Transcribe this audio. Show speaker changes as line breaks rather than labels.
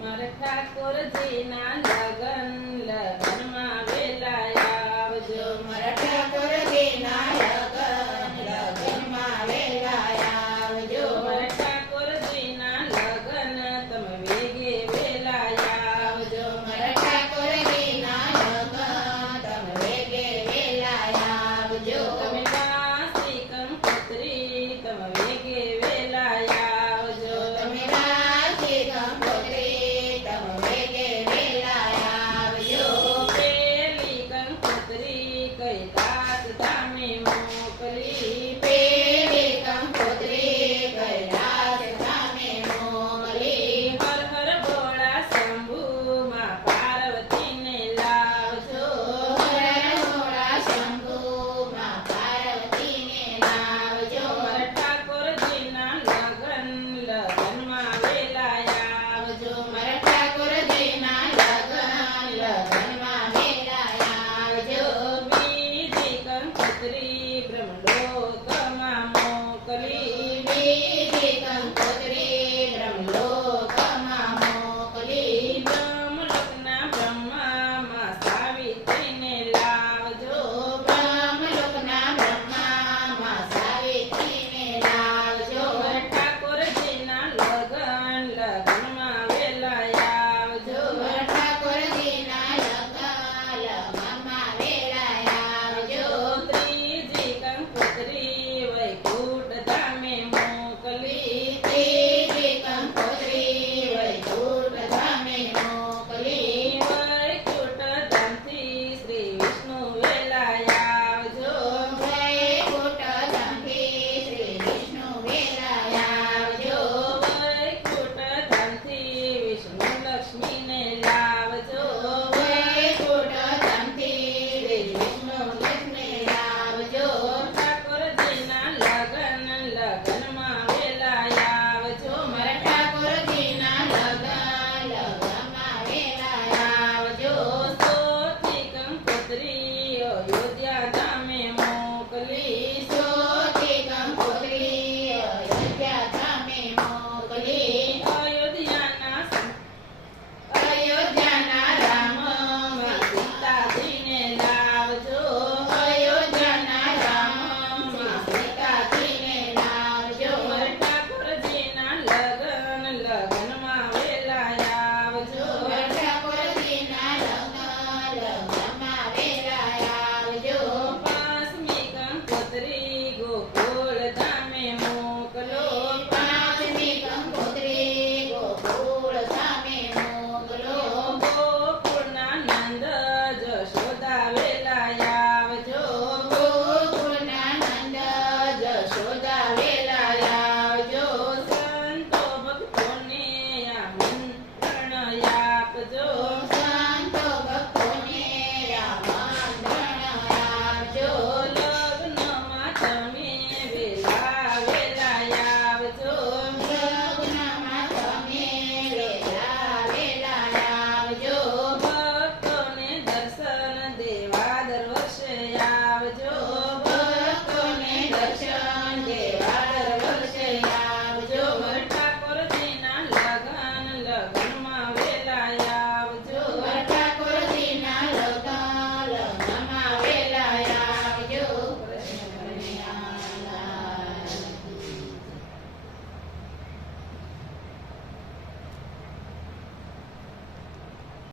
મારા ઠાકોરજીના લગન અયોધ્યા તમે મોકલી સોથી કંકોત્રી અયોધ્યા
તમે
મોકલી.